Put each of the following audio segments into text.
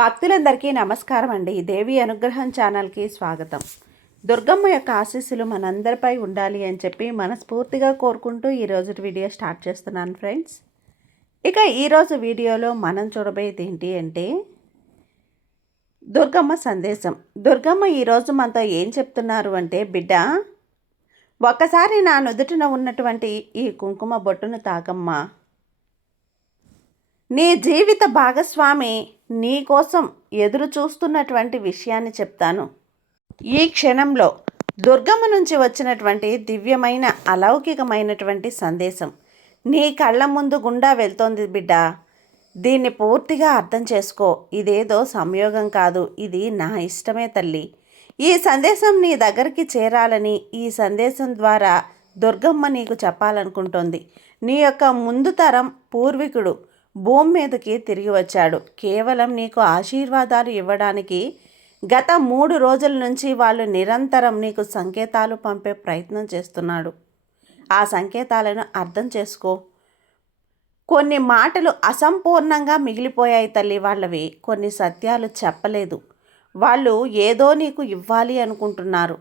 భక్తులందరికీ నమస్కారం అండి. దేవి అనుగ్రహం ఛానల్కి స్వాగతం. దుర్గమ్మ యొక్క ఆశీస్సులు మనందరిపై ఉండాలి అని చెప్పి మనస్ఫూర్తిగా కోరుకుంటూ ఈరోజు వీడియో స్టార్ట్ చేస్తున్నాను ఫ్రెండ్స్. ఇక ఈరోజు వీడియోలో మనం చూడబోయేది ఏంటి అంటే దుర్గమ్మ సందేశం. దుర్గమ్మ ఈరోజు మనతో ఏం చెప్తున్నారు అంటే, బిడ్డ ఒక్కసారి నా నుదుటిన ఉన్నటువంటి ఈ కుంకుమ బొట్టును తాకమ్మా. నీ జీవిత భాగస్వామి నీ కోసం ఎదురు చూస్తున్నటువంటి విషయాన్ని చెప్తాను. ఈ క్షణంలో దుర్గమ్మ నుంచి వచ్చినటువంటి దివ్యమైన అలౌకికమైనటువంటి సందేశం నీ కళ్ళ ముందు గుండా వెళ్తోంది బిడ్డ. దీన్ని పూర్తిగా అర్థం చేసుకో. ఇదేదో సంయోగం కాదు, ఇది నా ఇష్టమే తల్లి. ఈ సందేశం నీ దగ్గరికి చేరాలని ఈ సందేశం ద్వారా దుర్గమ్మ నీకు చెప్పాలనుకుంటోంది. నీ యొక్క ముందు తరం పూర్వీకుడు భూమి మీదకి తిరిగి వచ్చాడు కేవలం నీకు ఆశీర్వాదాలు ఇవ్వడానికి. గత 3 రోజుల నుంచి వాళ్ళు నిరంతరం నీకు సంకేతాలు పంపే ప్రయత్నం చేస్తున్నాడు. ఆ సంకేతాలను అర్థం చేసుకో. కొన్ని మాటలు అసంపూర్ణంగా మిగిలిపోయాయి తల్లి వాళ్ళవి. కొన్ని సత్యాలు చెప్పలేదు. వాళ్ళు ఏదో నీకు ఇవ్వాలి అనుకుంటున్నారు.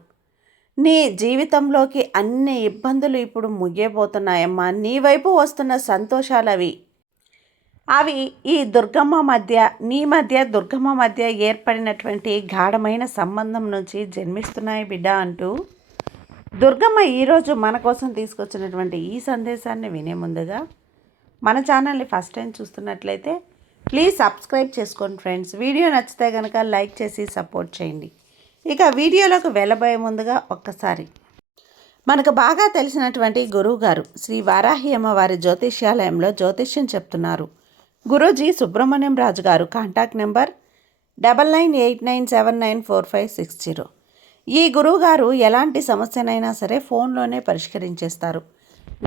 నీ జీవితంలోకి అన్ని ఇబ్బందులు ఇప్పుడు ముగియబోతున్నాయమ్మా. నీ వైపు వస్తున్న సంతోషాలు అవి ఈ దుర్గమ్మ మధ్య, నీ మధ్య, దుర్గమ్మ మధ్య ఏర్పడినటువంటి గాఢమైన సంబంధం నుంచి జన్మిస్తున్నాయి బిడ్డ అంటూ దుర్గమ్మ ఈరోజు మన కోసం తీసుకొచ్చినటువంటి ఈ సందేశాన్ని వినే ముందుగా మన ఛానల్ని ఫస్ట్ టైం చూస్తున్నట్లయితే ప్లీజ్ సబ్స్క్రైబ్ చేసుకోండి ఫ్రెండ్స్. వీడియో నచ్చితే కనుక లైక్ చేసి సపోర్ట్ చేయండి. ఇక వీడియోలోకి వెళ్ళబోయే ముందుగా ఒక్కసారి మనకు బాగా తెలిసినటువంటి గురువుగారు శ్రీ వారాహి అమ్మవారి జ్యోతిష్యాలయంలో జ్యోతిష్యం చెప్తున్నారు. గురూజీ సుబ్రహ్మణ్యం రాజు గారు. Contact number 9989794560. ఈ గురువుగారు ఎలాంటి సమస్యనైనా సరే ఫోన్లోనే పరిష్కరించేస్తారు.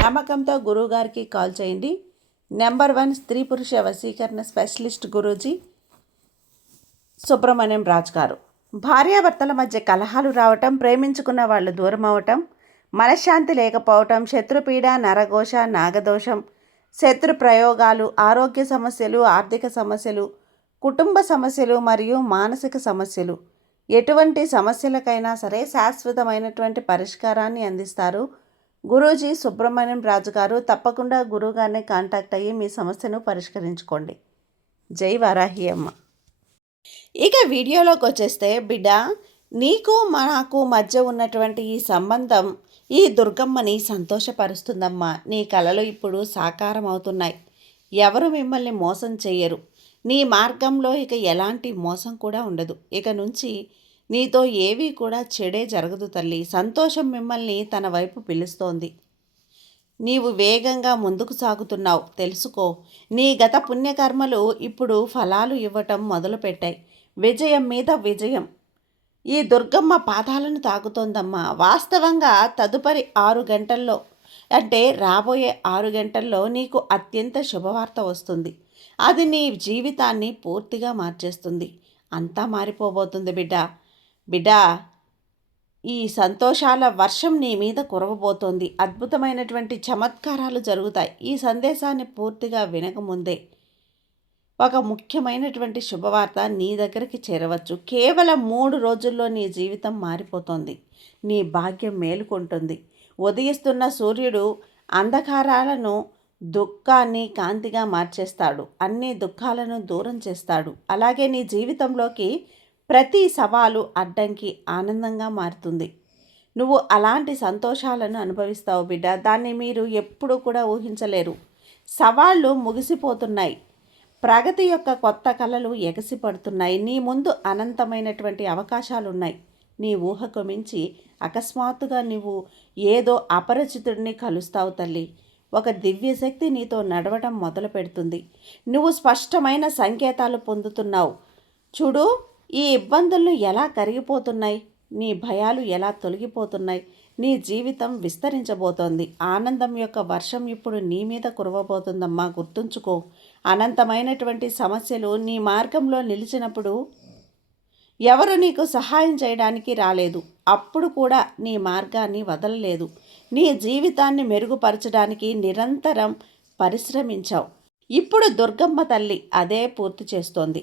నమ్మకంతో గురువుగారికి కాల్ చేయండి. నెంబర్ 1 స్త్రీ పురుష వశీకరణ స్పెషలిస్ట్ గురూజీ సుబ్రహ్మణ్యం రాజు గారు. భార్యాభర్తల మధ్య కలహాలు రావటం, ప్రేమించుకున్న వాళ్ళు దూరం అవటం, మనశ్శాంతి లేకపోవటం, శత్రుపీడ, నరఘోష, నాగదోషం, శత్రు ప్రయోగాలు, ఆరోగ్య సమస్యలు, ఆర్థిక సమస్యలు, కుటుంబ సమస్యలు మరియు మానసిక సమస్యలు, ఎటువంటి సమస్యలకైనా సరే శాశ్వతమైనటువంటి పరిష్కారాన్ని అందిస్తారు గురూజీ సుబ్రహ్మణ్యం రాజు గారు. తప్పకుండా గురువుగారిని కాంటాక్ట్ అయ్యి మీ సమస్యను పరిష్కరించుకోండి. జై వారాహి అమ్మ. ఇక వీడియోలోకి వచ్చేస్తే, బిడ్డ నీకు నాకు మధ్య ఉన్నటువంటి ఈ సంబంధం ఈ దుర్గమ్మని సంతోషపరుస్తుందమ్మా. నీ కలలు ఇప్పుడు సాకారం అవుతున్నాయి. ఎవరు మిమ్మల్ని మోసం చేయరు. నీ మార్గంలో ఇక ఎలాంటి మోసం కూడా ఉండదు. ఇక నుంచి నీతో ఏవీ కూడా చెడే జరగదు తల్లి. సంతోషం మిమ్మల్ని తన వైపు పిలుస్తోంది. నీవు వేగంగా ముందుకు సాగుతున్నావు. తెలుసుకో, నీ గత పుణ్యకర్మలు ఇప్పుడు ఫలాలు ఇవ్వటం మొదలుపెట్టాయి. విజయం మీద విజయం ఈ దుర్గమ్మ పాదాలను తాకుతోందమ్మా. వాస్తవంగా తదుపరి 6 గంటల్లో, అంటే రాబోయే 6 గంటల్లో నీకు అత్యంత శుభవార్త వస్తుంది. అది నీ జీవితాన్ని పూర్తిగా మార్చేస్తుంది. అంతా మారిపోబోతుంది బిడ్డ. బిడ్డ ఈ సంతోషాల వర్షం నీ మీద కురవబోతోంది. అద్భుతమైనటువంటి చమత్కారాలు జరుగుతాయి. ఈ సందేశాన్ని పూర్తిగా వినకముందే ఒక ముఖ్యమైనటువంటి శుభవార్త నీ దగ్గరికి చేరవచ్చు. కేవలం 3 రోజుల్లో నీ జీవితం మారిపోతుంది. నీ భాగ్యం మేలుకుంటుంది. ఉదయిస్తున్న సూర్యుడు అంధకారాలను, దుఃఖాన్ని కాంతిగా మార్చేస్తాడు. అన్ని దుఃఖాలను దూరం చేస్తాడు. అలాగే నీ జీవితంలోకి ప్రతి సవాలు, అడ్డంకి ఆనందంగా మారుతుంది. నువ్వు అలాంటి సంతోషాలను అనుభవిస్తావు బిడ్డ. దాన్ని మీరు ఎప్పుడూ కూడా ఊహించలేరు. సవాళ్ళు ముగిసిపోతున్నాయి. ప్రగతి యొక్క కొత్త కళలు ఎగసిపడుతున్నాయి. నీ ముందు అనంతమైనటువంటి అవకాశాలున్నాయి. నీ ఊహకు మించి అకస్మాత్తుగా నువ్వు ఏదో అపరిచితుడిని కలుస్తావు తల్లి. ఒక దివ్యశక్తి నీతో నడవడం మొదలు పెడుతుంది. నువ్వు స్పష్టమైన సంకేతాలు పొందుతున్నావు. చూడు, ఈ ఇబ్బందులను ఎలా కరిగిపోతున్నాయి, నీ భయాలు ఎలా తొలగిపోతున్నాయి. నీ జీవితం విస్తరించబోతోంది. ఆనందం యొక్క వర్షం ఇప్పుడు నీ మీద కురవబోతుందమ్మా. గుర్తుంచుకో, అనంతమైనటువంటి సమస్యలు నీ మార్గంలో నిలిచినప్పుడు ఎవరు నీకు సహాయం చేయడానికి రాలేదు. అప్పుడు కూడా నీ మార్గాన్ని వదలలేదు. నీ జీవితాన్ని మెరుగుపరచడానికి నిరంతరం పరిశ్రమించావు. ఇప్పుడు దుర్గమ్మ తల్లి అదే పూర్తి చేస్తోంది.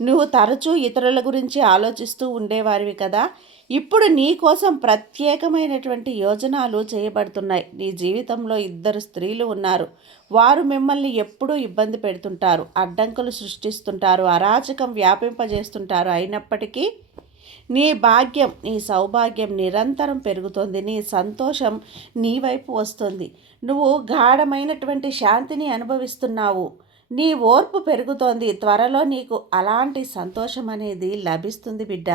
నువ్వు తరచూ ఇతరుల గురించి ఆలోచిస్తూ ఉండేవారివి కదా. ఇప్పుడు నీ కోసం ప్రత్యేకమైనటువంటి యోజనాలు చేయబడుతున్నాయి. నీ జీవితంలో ఇద్దరు స్త్రీలు ఉన్నారు. వారు మిమ్మల్ని ఎప్పుడూ ఇబ్బంది పెడుతుంటారు, అడ్డంకులు సృష్టిస్తుంటారు, అరాచకం వ్యాపింపజేస్తుంటారు. అయినప్పటికీ నీ భాగ్యం, నీ సౌభాగ్యం నిరంతరం పెరుగుతోంది. నీ సంతోషం నీ వైపు వస్తుంది. నువ్వు గాఢమైనటువంటి శాంతిని అనుభవిస్తున్నావు. నీ ఓర్పు పెరుగుతోంది. త్వరలో నీకు అలాంటి సంతోషం అనేది లభిస్తుంది బిడ్డ.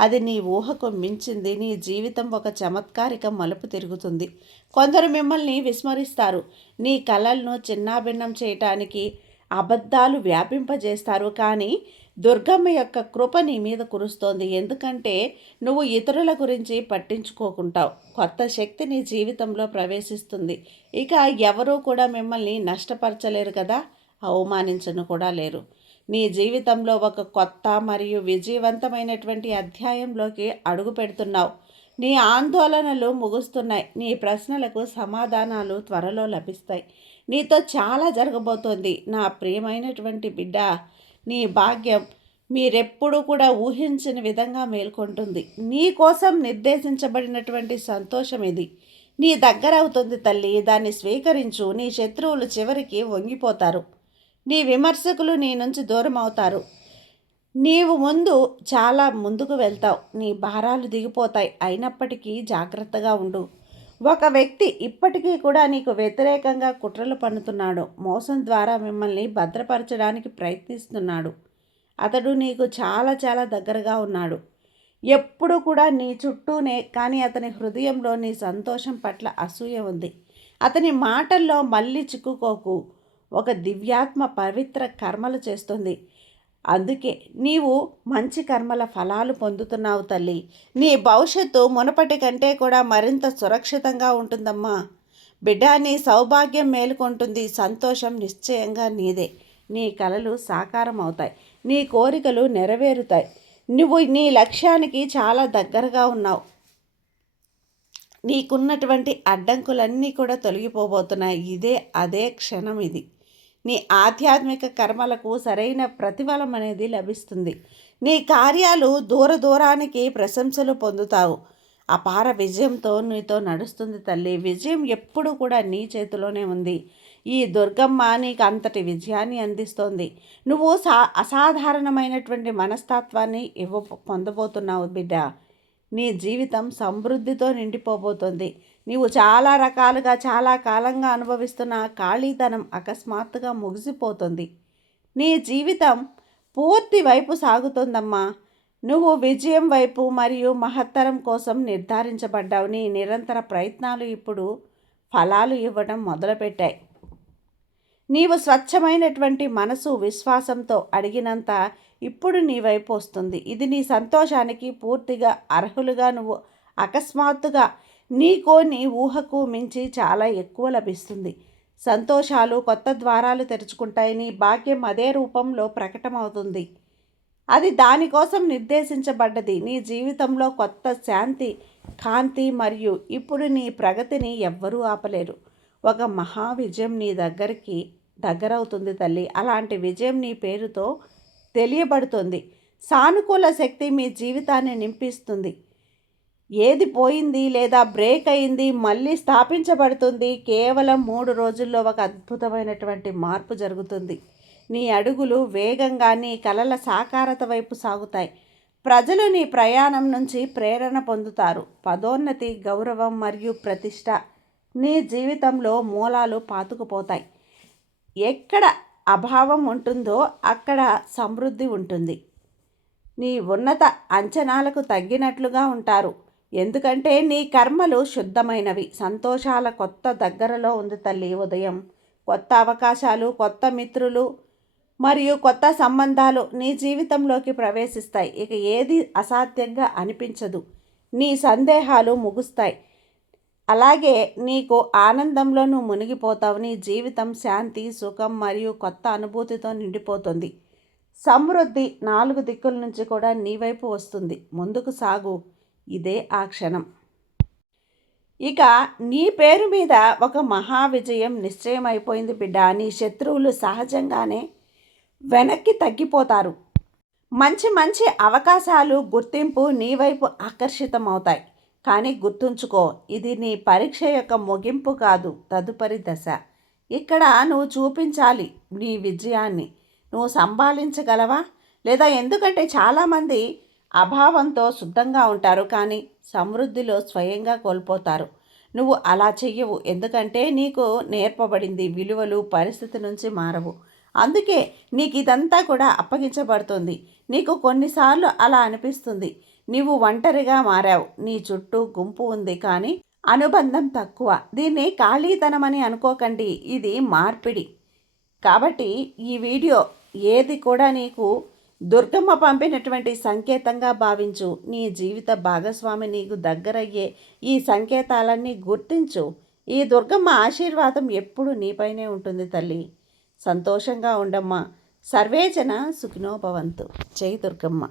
అది నీ ఊహకు మించింది. నీ జీవితం ఒక చమత్కారిక మలుపు తిరుగుతుంది. కొందరు మిమ్మల్ని విస్మరిస్తారు. నీ కలలను చిన్నాభిన్నం చేయటానికి అబద్ధాలు వ్యాపింపజేస్తారు. కానీ దుర్గమ్మ యొక్క కృప నీ మీద కురుస్తోంది. ఎందుకంటే నువ్వు ఇతరుల గురించి పట్టించుకోకుంటావు. కొత్త శక్తి నీ జీవితంలో ప్రవేశిస్తుంది. ఇక ఎవరూ కూడా మిమ్మల్ని నష్టపరచలేరు కదా, అవమానించను కూడా లేరు. నీ జీవితంలో ఒక కొత్త మరియు విజయవంతమైనటువంటి అధ్యాయంలోకి అడుగు పెడుతున్నావు. నీ ఆందోళనలు ముగుస్తున్నాయి. నీ ప్రశ్నలకు సమాధానాలు త్వరలో లభిస్తాయి. నీతో చాలా జరగబోతోంది నా ప్రియమైనటువంటి బిడ్డ. నీ భాగ్యం మీరెప్పుడు కూడా ఊహించని విధంగా మేల్కొంటుంది. నీ కోసం నిర్దేశించబడినటువంటి సంతోషం ఇది నీ దగ్గర అవుతుంది తల్లి. దాన్ని స్వీకరించు. నీ శత్రువులు చివరికి వంగిపోతారు. నీ విమర్శకులు నీ నుంచి దూరం అవుతారు. నీవు చాలా ముందుకు వెళ్తావు. నీ భారాలు దిగిపోతాయి. అయినప్పటికీ జాగ్రత్తగా ఉండు. ఒక వ్యక్తి ఇప్పటికీ కూడా నీకు వ్యతిరేకంగా కుట్రలు పన్నుతున్నాడు. మోసం ద్వారా మిమ్మల్ని భద్రపరచడానికి ప్రయత్నిస్తున్నాడు. అతడు నీకు చాలా చాలా దగ్గరగా ఉన్నాడు. ఎప్పుడు కూడా నీ చుట్టూనే, కానీ అతని హృదయంలో నీ సంతోషం పట్ల అసూయ ఉంది. అతని మాటల్లో మళ్ళీ చిక్కుకోకు. ఒక దివ్యాత్మ పవిత్ర కర్మలు చేస్తుంది. అందుకే నీవు మంచి కర్మల ఫలాలు పొందుతున్నావు తల్లి. నీ భవిష్యత్తు మునపటి కంటే కూడా మరింత సురక్షితంగా ఉంటుందమ్మా. బిడ్డ, నీ సౌభాగ్యం మేలుకొంటుంది. సంతోషం నిశ్చయంగా నీదే. నీ కలలు సాకారం అవుతాయి. నీ కోరికలు నెరవేరుతాయి. నువ్వు నీ లక్ష్యానికి చాలా దగ్గరగా ఉన్నావు. నీకున్నటువంటి అడ్డంకులన్నీ కూడా తొలగిపోబోతున్నాయి. అదే క్షణం ఇది. నీ ఆధ్యాత్మిక కర్మలకు సరైన ప్రతిఫలం అనేది లభిస్తుంది. నీ కార్యాలు దూరానికి ప్రశంసలు పొందుతావు. అపార విజయంతో నీతో నడుస్తుంది తల్లి. విజయం ఎప్పుడు కూడా నీ చేతిలోనే ఉంది. ఈ దుర్గమ్మ నీకు అంతటి విజయాన్ని అందిస్తోంది. నువ్వు అసాధారణమైనటువంటి మనస్తత్వాన్ని పొందబోతున్నావు బిడ్డ. నీ జీవితం సమృద్ధితో నిండిపోబోతోంది. నీవు చాలా రకాలుగా చాలా కాలంగా అనుభవిస్తున్న ఖాళీతనం అకస్మాత్తుగా ముగిసిపోతుంది. నీ జీవితం పూర్తి వైపు సాగుతుందమ్మా. నువ్వు విజయం వైపు మరియు మహత్తరం కోసం నిర్ధారించబడ్డావు. నీ నిరంతర ప్రయత్నాలు ఇప్పుడు ఫలాలు ఇవ్వడం మొదలుపెట్టాయి. నీవు స్వచ్ఛమైనటువంటి మనసు, విశ్వాసంతో అడిగినంత ఇప్పుడు నీ వైపు వస్తుంది. ఇది నీ సంతోషానికి పూర్తిగా అర్హులుగా నువ్వు అకస్మాత్తుగా నీకో నీ ఊహకు మించి చాలా ఎక్కువ లభిస్తుంది. సంతోషాలు కొత్త ద్వారాలు తెరుచుకుంటాయి. నీ భాగ్యం అదే రూపంలో ప్రకటమవుతుంది. అది దానికోసం నిర్దేశించబడ్డది. నీ జీవితంలో కొత్త శాంతి, కాంతి మరియు ఇప్పుడు నీ ప్రగతిని ఎవ్వరూ ఆపలేరు. ఒక మహా విజయం నీ దగ్గరవుతుంది తల్లి. అలాంటి విజయం నీ పేరుతో తెలియబడుతుంది. సానుకూల శక్తి మీ జీవితాన్ని నింపిస్తుంది. ఏది పోయింది లేదా బ్రేక్ అయింది మళ్ళీ స్థాపించబడుతుంది. కేవలం 3 రోజుల్లో ఒక అద్భుతమైనటువంటి మార్పు జరుగుతుంది. నీ అడుగులు వేగంగా నీ కలల సాకారత వైపు సాగుతాయి. ప్రజలు నీ ప్రయాణం నుంచి ప్రేరణ పొందుతారు. పదోన్నతి, గౌరవం మరియు ప్రతిష్ట నీ జీవితంలో మూలాలు పాతుకుపోతాయి. ఎక్కడ అభావం ఉంటుందో అక్కడ సమృద్ధి ఉంటుంది. నీ ఉన్నత అంచనాలకు తగ్గినట్లుగా ఉంటారు. ఎందుకంటే నీ కర్మలు శుద్ధమైనవి. సంతోషాల కొత్త దగ్గరలో ఉంది తల్లి. ఉదయం కొత్త అవకాశాలు, కొత్త మిత్రులు మరియు కొత్త సంబంధాలు నీ జీవితంలోకి ప్రవేశిస్తాయి. ఇక ఏది అసాధ్యంగా అనిపించదు. నీ సందేహాలు ముగుస్తాయి. అలాగే నీకు ఆనందంలో నువ్వు మునిగిపోతావు. నీ జీవితం శాంతి, సుఖం మరియు కొత్త అనుభూతితో నిండిపోతుంది. సమృద్ధి 4 దిక్కుల నుంచి కూడా నీ వైపు వస్తుంది. ముందుకు సాగు. ఇదే ఆ క్షణం. ఇక నీ పేరు మీద ఒక మహా విజయం నిశ్చయమైపోయింది బిడ్డ. నీ శత్రువులు సహజంగానే వెనక్కి తగ్గిపోతారు. మంచి మంచి అవకాశాలు, గుర్తింపు నీ వైపు ఆకర్షితమవుతాయి. కానీ గుర్తుంచుకో, ఇది నీ పరీక్ష యొక్క ముగింపు కాదు, తదుపరి దశ. ఇక్కడ నువ్వు చూపించాలి నీ విజయాన్ని. నువ్వు సంభాళించగలవా లేదా? ఎందుకంటే చాలామంది అభావంతో శుద్ధంగా ఉంటారు, కానీ సమృద్ధిలో స్వయంగా కోల్పోతారు. నువ్వు అలా చెయ్యవు, ఎందుకంటే నీకు నేర్పబడింది విలువలు పరిస్థితి నుంచి మారవు. అందుకే నీకు ఇదంతా కూడా అప్పగించబడుతుంది. నీకు కొన్నిసార్లు అలా అనిపిస్తుంది, నీవు ఒంటరిగా మారావు, నీ చుట్టూ గుంపు ఉంది కానీ అనుబంధం తక్కువ. దీన్ని ఖాళీతనమని అనుకోకండి, ఇది మార్పిడి. కాబట్టి ఈ వీడియో ఏది కూడా నీకు దుర్గమ్మ పంపినటువంటి సంకేతంగా భావించు. నీ జీవిత భాగస్వామి నీకు దగ్గరయ్యే ఈ సంకేతాలన్నీ గుర్తించు. ఈ దుర్గమ్మ ఆశీర్వాదం ఎప్పుడు నీపైనే ఉంటుంది తల్లి. సంతోషంగా ఉండమ్మా. సర్వేజన సుఖినో భవంతు. జై దుర్గమ్మ.